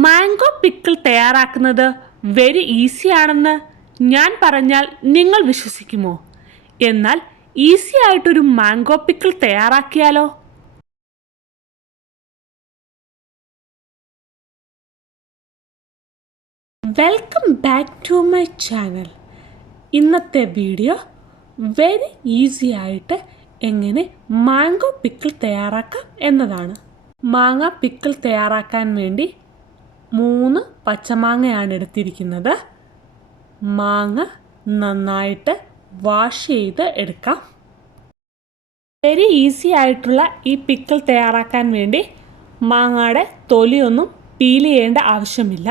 Mango pickle തയ്യാറാക്കുന്നത് very easy ആണെന്ന് ഞാൻ പറഞ്ഞാൽ നിങ്ങൾ വിശ്വസിക്കുമോ? എന്നാൽ ഈസി ആയിട്ടൊരു മാംഗോ പിക്കിൾ തയ്യാറാക്കിയാലോ? Welcome back to my channel. ഇന്നത്തെ വീഡിയോ വെരി ഈസി ആയിട്ട് എങ്ങനെ മാംഗോ പിക്കിൾ തയ്യാറാക്കാം എന്നതാണ്. മാങ്ങ പിക്കിൾ തയ്യാറാക്കാൻ വേണ്ടി 3 പച്ചമാങ്ങയാണ് എടുത്തിരിക്കുന്നത്. മാങ്ങ നന്നായിട്ട് വാഷ് ചെയ്ത് എടുക്കാം. വെരി ഈസി ആയിട്ടുള്ള ഈ പിക്കിൾ തയ്യാറാക്കാൻ വേണ്ടി മാങ്ങയുടെ തൊലിയൊന്നും പീൽ ചെയ്യേണ്ട ആവശ്യമില്ല.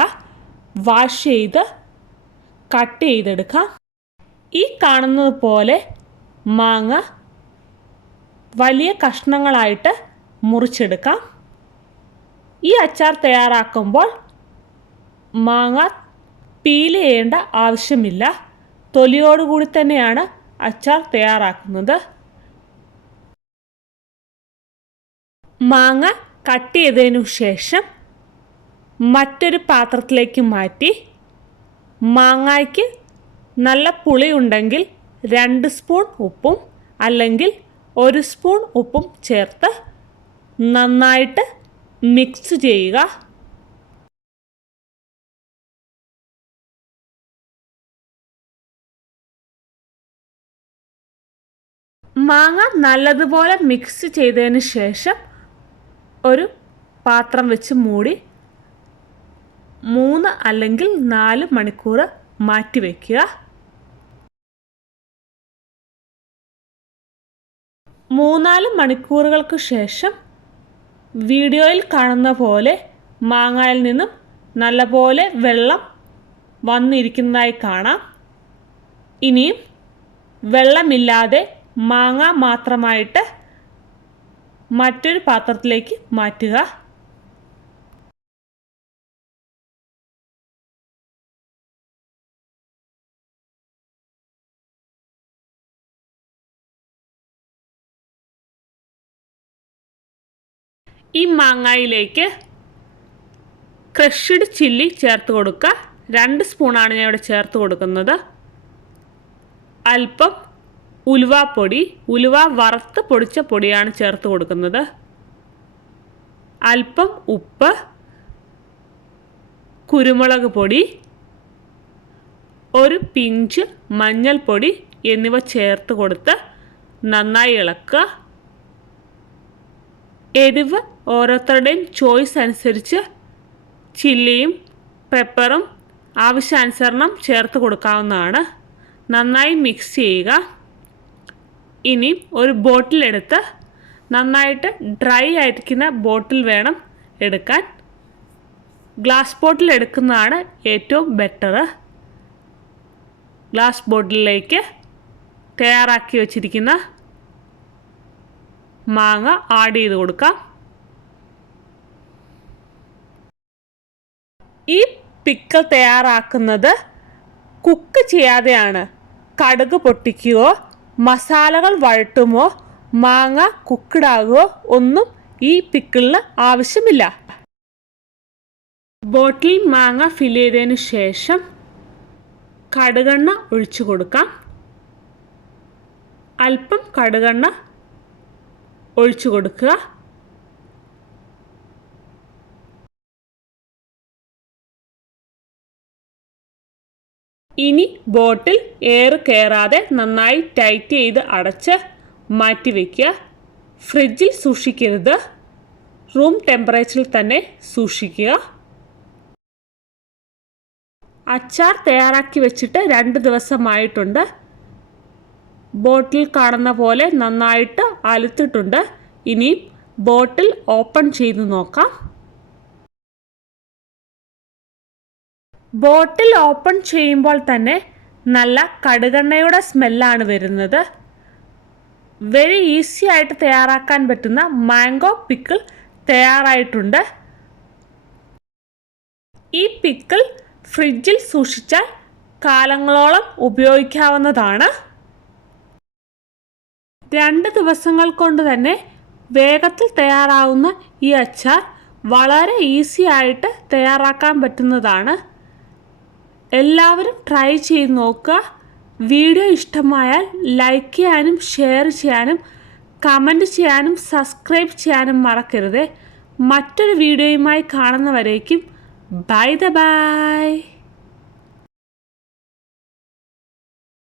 വാഷ് ചെയ്ത് കട്ട് ചെയ്തെടുക്കാം. ഈ കാണുന്നത് പോലെ മാങ്ങ വലിയ കഷ്ണങ്ങളായിട്ട് മുറിച്ചെടുക്കാം. ഈ അച്ചാർ തയ്യാറാക്കുമ്പോൾ മാങ്ങ പീൽ ചെയ്യേണ്ട ആവശ്യമില്ല. തൊലിയോടുകൂടി തന്നെയാണ് അച്ചാർ തയ്യാറാക്കുന്നത്. മാങ്ങ കട്ട് ചെയ്തതിനു ശേഷം മറ്റൊരു പാത്രത്തിലേക്ക് മാറ്റി മാങ്ങയ്ക്ക് നല്ല പുളിയുണ്ടെങ്കിൽ 2 സ്പൂൺ ഉപ്പും അല്ലെങ്കിൽ 1 സ്പൂൺ ഉപ്പും ചേർത്ത് നന്നായിട്ട് മിക്സ് ചെയ്യുക. മാങ്ങ നല്ലതുപോലെ മിക്സ് ചെയ്തതിന് ശേഷം ഒരു പാത്രം വെച്ച് മൂടി 3 അല്ലെങ്കിൽ 4 മണിക്കൂർ മാറ്റി വയ്ക്കുക. 3-4 മണിക്കൂറുകൾക്ക് ശേഷം വീഡിയോയിൽ കാണുന്ന പോലെ മാങ്ങയിൽ നിന്നും നല്ലപോലെ വെള്ളം വന്നിരിക്കുന്നതായി കാണാം. ഇനിയും വെള്ളമില്ലാതെ മാങ്ങ മാത്രമായിട്ട് മറ്റൊരു പാത്രത്തിലേക്ക് മാറ്റുക. ഈ മാങ്ങയിലേക്ക് ക്രഷ്ഡ് ചില്ലി ചേർത്ത് കൊടുക്കുക. 2 സ്പൂണാണ് ഞാൻ ഇവിടെ ചേർത്ത് കൊടുക്കുന്നത്. അല്പം ഉലുവാപ്പൊടി, ഉലുവ വറുത്ത് പൊടിച്ച പൊടിയാണ് ചേർത്ത് കൊടുക്കുന്നത്. അല്പം ഉപ്പ്, കുരുമുളക് പൊടി, ഒരു പിഞ്ച് മഞ്ഞൾപ്പൊടി എന്നിവ ചേർത്ത് കൊടുത്ത് നന്നായി ഇളക്കുക. എരിവ് ഓരോരുത്തരുടെയും ചോയ്സ് അനുസരിച്ച് ചില്ലിയും പെപ്പറും ആവശ്യാനുസരണം ചേർത്ത് കൊടുക്കാവുന്നതാണ്. നന്നായി മിക്സ് ചെയ്യുക. ഇനി ഒരു ബോട്ടിലെടുത്ത് നന്നായിട്ട് ഡ്രൈ ആയിരിക്കുന്ന ബോട്ടിൽ വേണം എടുക്കാൻ. ഗ്ലാസ് ബോട്ടിൽ എടുക്കുന്നതാണ് ഏറ്റവും ബെറ്റർ. ഗ്ലാസ് ബോട്ടിലേക്ക് തയ്യാറാക്കി വച്ചിരിക്കുന്ന മാങ്ങ ആഡ് ചെയ്ത് കൊടുക്കാം. ഈ പിക്കിൾ തയ്യാറാക്കുന്നത് കുക്ക് ചെയ്യാതെയാണ്. കടുക് പൊട്ടിക്കുകയോ മസാലകൾ വഴട്ടുമോ മാങ്ങ കുക്ക്ഡാകുകയോ ഒന്നും ഈ പിക്കിളിന് ആവശ്യമില്ല. ബോട്ടിൽ മാങ്ങ ഫിൽ ചെയ്തതിന് ശേഷം കടുകെണ്ണ ഒഴിച്ചു കൊടുക്കാം. അല്പം കടുകെണ്ണ ഒഴിച്ചു കൊടുക്കുക. ഇനി ബോട്ടിൽ എയർ കയറാതെ നന്നായി ടൈറ്റ് ചെയ്ത് അടച്ച് മാറ്റി വയ്ക്കുക. ഫ്രിഡ്ജിൽ സൂക്ഷിക്കരുത്. റൂം ടെമ്പറേച്ചറിൽ തന്നെ സൂക്ഷിക്കുക. അച്ചാർ തയ്യാറാക്കി വെച്ചിട്ട് 2 ദിവസമായിട്ടുണ്ട്. ബോട്ടിൽ കാണുന്ന പോലെ നന്നായിട്ട് അലുത്തിട്ടുണ്ട്. ഇനി ബോട്ടിൽ ഓപ്പൺ ചെയ്ത് നോക്കാം. ബോട്ടിൽ ഓപ്പൺ ചെയ്യുമ്പോൾ തന്നെ നല്ല കടുകെണ്ണയുടെ സ്മെല്ലാണ് വരുന്നത്. വെരി ഈസി ആയിട്ട് തയ്യാറാക്കാൻ പറ്റുന്ന മാംഗോ പിക്കിൾ തയ്യാറായിട്ടുണ്ട്. ഈ പിക്കിൾ ഫ്രിഡ്ജിൽ സൂക്ഷിച്ചാൽ കാലങ്ങളോളം ഉപയോഗിക്കാവുന്നതാണ്. 2 ദിവസങ്ങൾ കൊണ്ട് തന്നെ വേഗത്തിൽ തയ്യാറാവുന്ന ഈ അച്ചാർ വളരെ ഈസി ആയിട്ട് തയ്യാറാക്കാൻ പറ്റുന്നതാണ്. എല്ലാവരും ട്രൈ ചെയ്ത് നോക്കുക. വീഡിയോ ഇഷ്ടമായാൽ ലൈക്ക് ചെയ്യാനും ഷെയർ ചെയ്യാനും കമൻറ്റ് ചെയ്യാനും സബ്സ്ക്രൈബ് ചെയ്യാനും മറക്കരുത്. മറ്റൊരു വീഡിയോയുമായി കാണുന്നവരേക്കും ബൈ.